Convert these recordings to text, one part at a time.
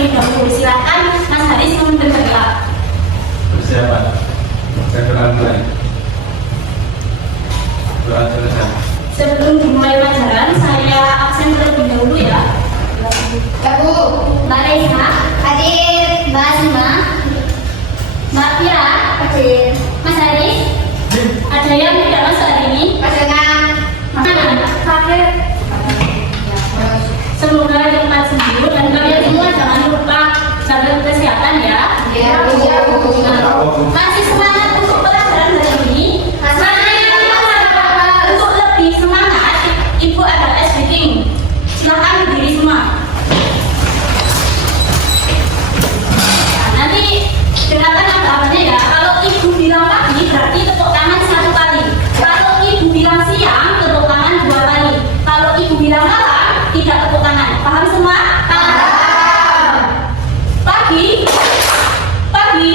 terlebih dahulu. Silakan Mas Haris memimpin bergerak. Persiapan. Saya kenal mulai. Doa selesai. Sebelum dimulai pelajaran, saya absen terlebih dahulu ya. Ya Bu. Mbak Reina, Hadir. Mbak Asma, Mbak Fira, Hadir. Mas Haris. Ada yang tidak masuk hari ini? Pasangan. Mana? Kakek. Semoga cepat sembuh dan kalian semua jangan lupa jaga kesehatan ya. Ya Bu. Masih semangat untuk pelajaran hari ini? Semangat. Untuk lebih semangat, Ibu ada tes meeting. Silakan berdiri semua. Nah, nanti dengarkan apa-apanya ya. Kalau Ibu bilang pagi berarti tepuk tangan 1 kali. Kalau Ibu bilang siang, tepuk tangan 2 kali. Kalau Ibu bilang malam, tidak tepuk tangan. Paham semua? Paham. Pagi, pagi,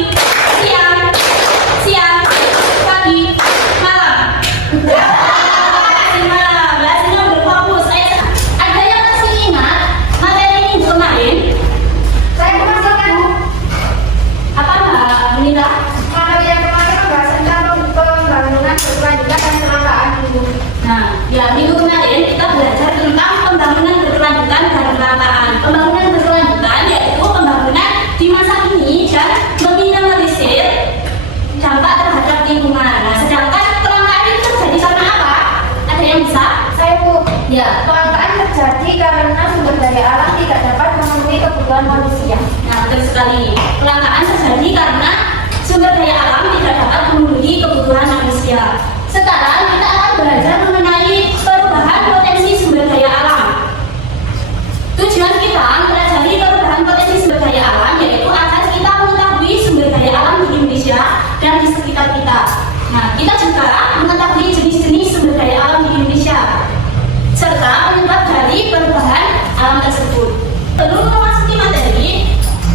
siang, siang, pagi, malam. Malam, biasanya berfokus. Ada yang masih ingat materi minggu kemarin? Saya memasukkan Apa Mbak Nina? materi yang kemarin membahas tentang pembangunan berkelanjutan dan kelangkaan Bu. Nah, ya minggu kemarin kita belajar tentang pembangunan berkelanjutan dan kelangkaan. Pembangunan berkelanjutan yaitu pembangunan di masa ini dan meminimalisir dampak terhadap lingkungan. Nah, sedangkan kelangkaan itu terjadi karena apa? Ada yang bisa? Saya Bu. Ya. Kelangkaan terjadi karena sumber daya alam tidak dapat memenuhi kebutuhan manusia. Nah, betul sekali. Kelangkaan terjadi karena sumber daya alam tidak dapat memenuhi kebutuhan manusia. Sekarang kita akan belajar mengenai perubahan potensi sumber daya alam. Tujuan kita mempelajari perubahan potensi sumber daya alam yaitu agar kita mengetahui sumber daya alam di Indonesia dan di sekitar kita. Nah, kita juga mengetahui jenis-jenis sumber daya alam di Indonesia serta penyebab dari perubahan alam tersebut. Sebelum memasuki materi,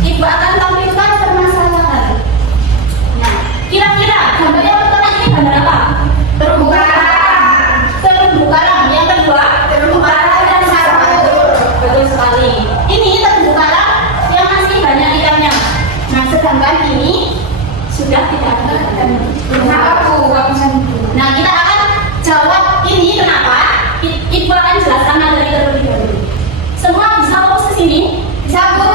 Ibu akan tampilkan permasalahan. Nah, kira-kira gambar yang pertama ini gambar apa? Terumbu karang. Terumbu karang. Yang kedua, Terumbu karang dan sarang. betul sekali. Ini terumbu karang yang masih banyak ikannya. Nah, sedangkan ini sudah tidak ada ikannya. Kenapa Bu? Gak bisa Bu. Nah, kita akan jawab ini kenapa. Ibu akan jelaskan materi terlebih dahulu. Semua bisa fokus ke sini? Bisa Bu.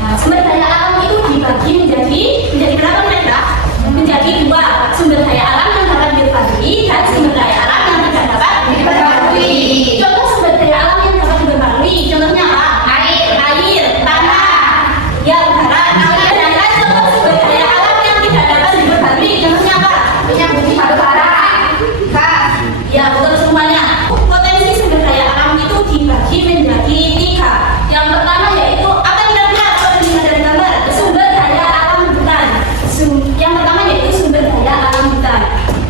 Nah, sumber daya alam itu dibagi menjadi berapa mereka? Menjadi 2, sumber daya alam yang dapat diperbarui dan sumber daya alam yang tidak dapat Diperbarui. Contoh sumber daya alam yang dapat diperbarui, contohnya apa? Air, tanah, ya udara. Sedangkan contoh sumber daya alam yang tidak dapat diperbarui, contohnya apa? Minyak bumi batu bara. Gas. Ya betul semuanya. Potensi sumber daya alam itu dibagi menjadi 3. Yang pertama yaitu apa kira-kira kalau dilihat dari gambar? Sumber daya alam hutan. Yang pertama yaitu sumber daya alam hutan.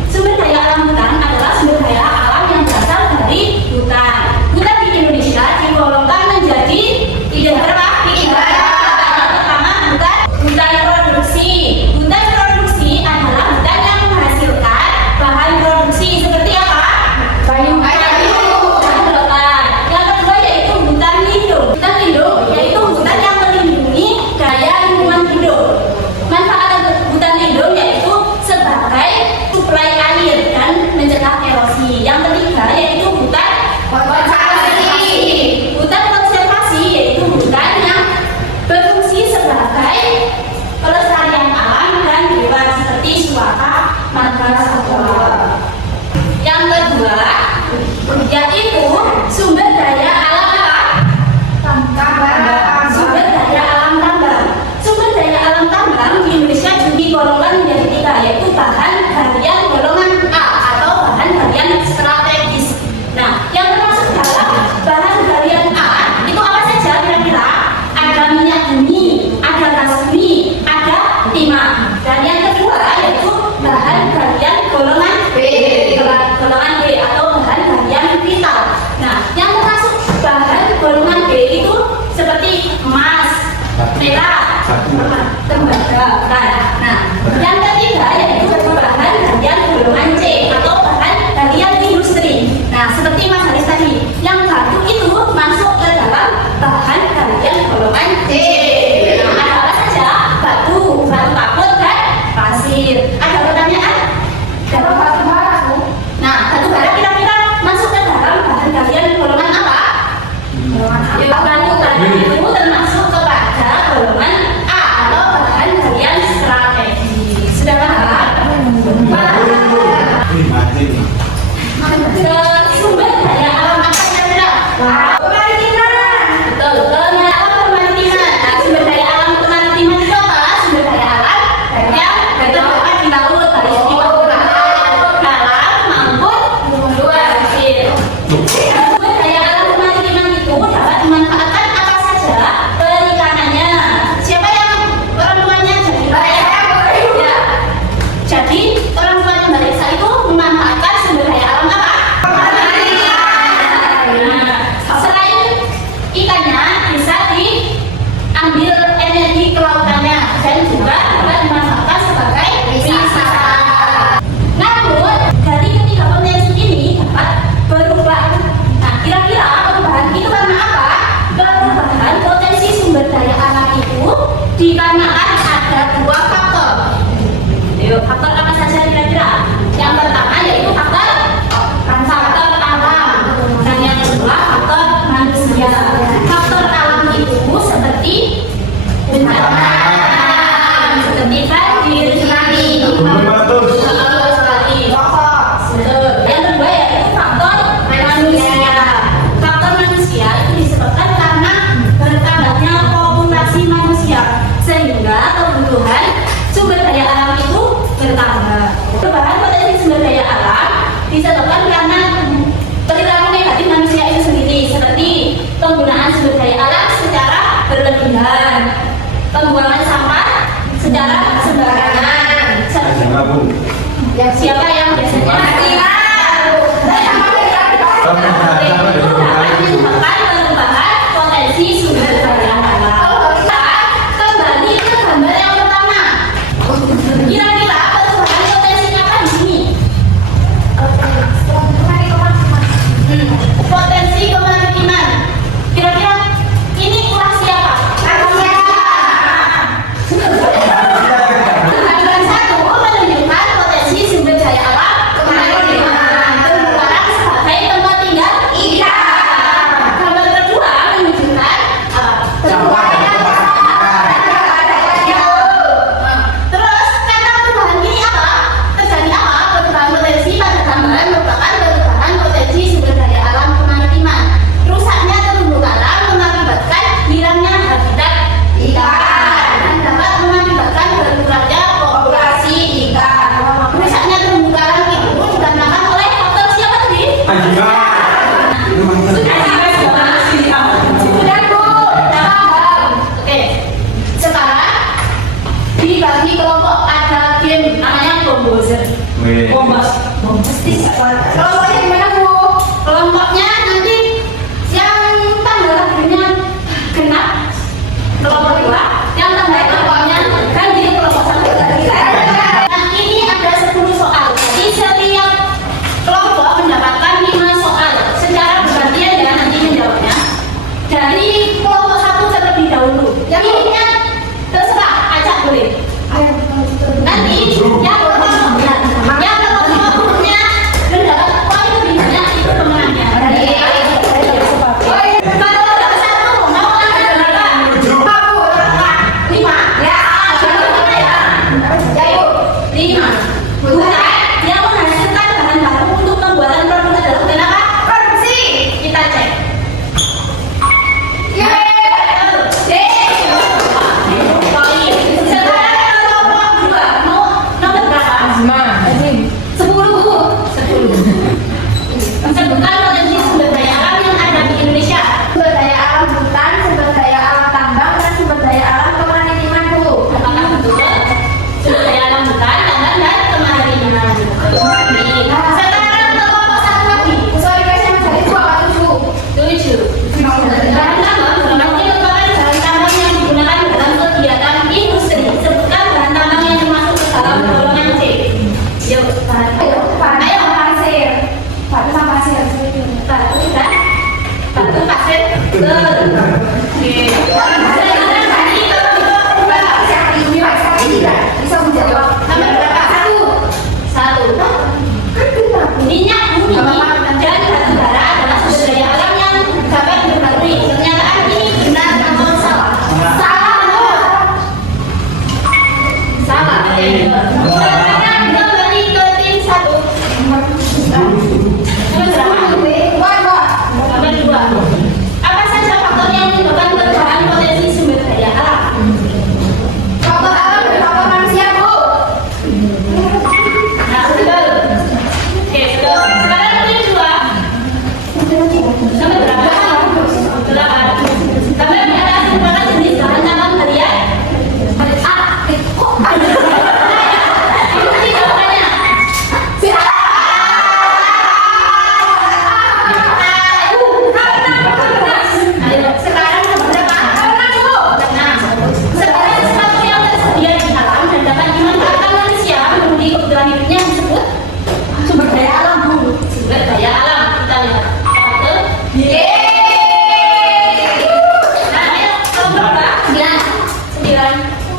Sumber daya alam hutan adalah sumber daya alam yang berasal dari hutan. Hutan di Indonesia digolongkan menjadi 3 berapa? 3. Yang pertama hutan produksi. Hutan produksi adalah hutan yang menghasilkan bahan produksi seperti apa? Kayu. Yang kedua yaitu hutan lindung. Hutan lindung yaitu hutan yang melindungi daya lingkungan hidup. Manfaat hutan lindung yaitu sebagai suplai air dan mencegah erosi. Yang ketiga yaitu hutan Konservasi. Hutan konservasi yaitu hutan yang berfungsi sebagai pelestarian alam dan hewan seperti suaka, marga satwa. Yang kedua yaitu sumber daya alam apa? Tambang. Sumber daya alam tambang. Sumber daya alam tambang di Indonesia juga digolongkan menjadi 3 yaitu bahan galian golongan A atau bahan galian strategis. Nah, yang termasuk dalam bahan galian A itu apa saja kira-kira? Ada minyak bumi, ada gas bumi, ada timah. Dan yang kedua yaitu bahan galian golongan B. Golongan B atau bahan galian vital. Nah, yang termasuk bahan golongan B itu seperti emas, perak, tembaga. Nah, yang ketiga yaitu bahan galian golongan C atau bahan galian industri. Nah, seperti Mas Haris tadi, yang batu itu masuk ke dalam bahan galian golongan C. Dikarenakan ada dua faktor. Yuk, faktor apa saja kira-kira? Yang pertama yaitu faktor alam, dan yang kedua faktor manusia. Faktor alam itu seperti bencana, seperti banjir, tsunami. Yang kedua yaitu faktor manusia. Faktor manusia itu disebabkan karena bertambahnya populasi manusia, sehingga kebutuhan sumber daya alam itu bertambah. Perubahan potensi sumber daya alam disebabkan karena perilaku negatif manusia itu sendiri, seperti penggunaan sumber daya alam secara berlebihan, pembuangan sampah secara sembarangan. Siapa yang biasanya menyebabkan perubahan potensi sumber daya alam. Kembali ke gambar yang pertama. Kira-kira perubahan potensinya apa di sini? Potensi kemaritiman. Kira-kira ini ulas siapa? Gambar satu menunjukkan potensi sumber daya alam kemaritiman, terumbu karang sebagai tempat tinggal ikan. Gambar kedua menunjukkan terus kata perubahan ini apa? Terjadi apa? Perubahan potensi pada gambar merupakan perubahan potensi sumber daya alam kemaritiman. Rusaknya terumbu karang mengakibatkan hilangnya habitat ikan dan dapat mengakibatkan berkurangnya populasi ikan. Rusaknya terumbu karang itu dikarenakan oleh faktor siapa tadi? Sudah Bu, paham. Oke, sekarang dibagi kelompok, ada game namanya Bombozer. Kelompoknya gimana Bu? Kelompoknya nanti yang tanggal lahirnya genap kelompok 2, yang tanggal kelompoknya kan di kelompok 1 tadi. Nah ini ada 10 soal, jadi setiap kelompok mendapatkan 5 soal secara bergantian ya nanti menjawabnya. Dari kelompok 1 terlebih dahulu. Yang ini terserah, acak boleh. Nanti yang kelompoknya mendapat poin lebih banyak itu pemenangnya. Kalau dapat 1, mau angkat berapa? 5. Ya, 5. Bukan yang menghasilkan bahan baku untuk pembuatan produk adalah bukan apa? Produksi. Kita cek. Sekarang kelompok 2 mau nomor berapa? 10 Bu. 10. Sebutkan potensi sumber daya alam yang ada di Indonesia. Sumber daya alam hutan, sumber daya alam tambang, dan sumber daya alam kemaritiman Bu. Apakah betul? Sumber daya alam hutan, tambang, dan kemaritiman. Sekarang kelompok 1 lagi. Sorry guys, yang mencari 2 atau 7. Bahan tambang berarti merupakan bahan tambang yang digunakan dalam kegiatan industri. Sebutkan bahan tambang yang dimasuk ke dalam golongan C. Yuk, bahan Ayo, pasir. Batu sama pasir. batu kan? Batu pasir. Sekarang tadi kelompok 2. Siapa ini? Siapa ini? Bisa menjawab. Nomor berapa? 1. Minyak bumi dan batu bara adalah sumber daya alam yang dapat diperbarui. Pernyataan ini benar atau salah? Salah Bu. Salah. Sekarang kembali ke tim 1. Nomor berapa? Nomor 2. Apa saja faktor yang menyebabkan perubahan potensi sumber daya alam? Faktor alam dan faktor manusia Bu. Nah, betul. Oke, betul. Sekarang tim 2. Nomor berapa? 8. Gambar di atas merupakan jenis bahan tambang harian. Ikuti jawabannya. Ayo, sekarang nomor berapa? 6. Sebagai sesuatu yang tersedia di alam dan dapat dimanfaatkan manusia memenuhi kebutuhan hidupnya disebut sumber daya alam Bu. Sumber daya alam. Kita lihat. Betul? Nah, ayo kelompok berapa? 9.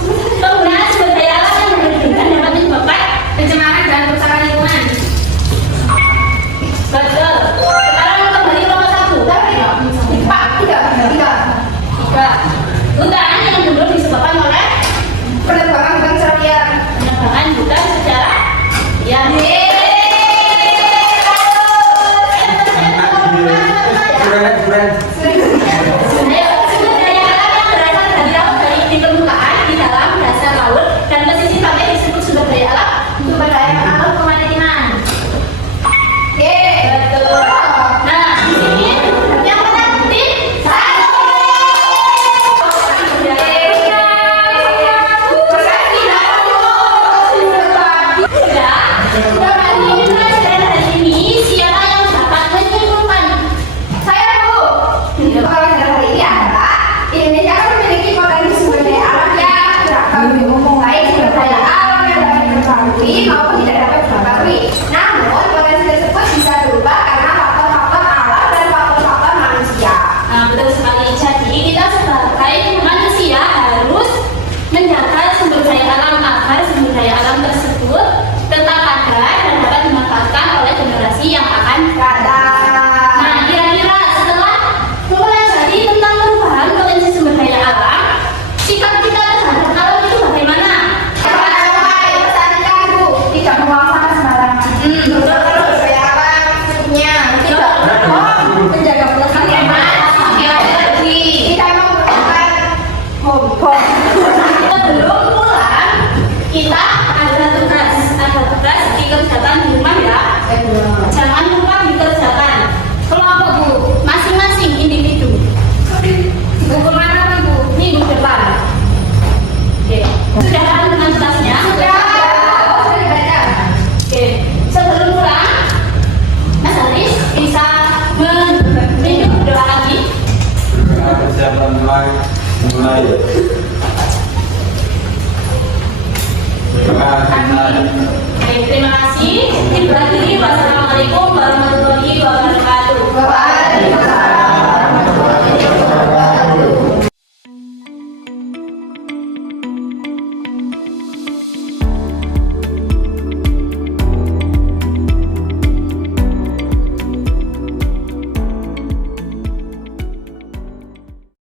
Terima kasih. Baik, terima kasih. Mungkin berakhir. Wassalamualaikum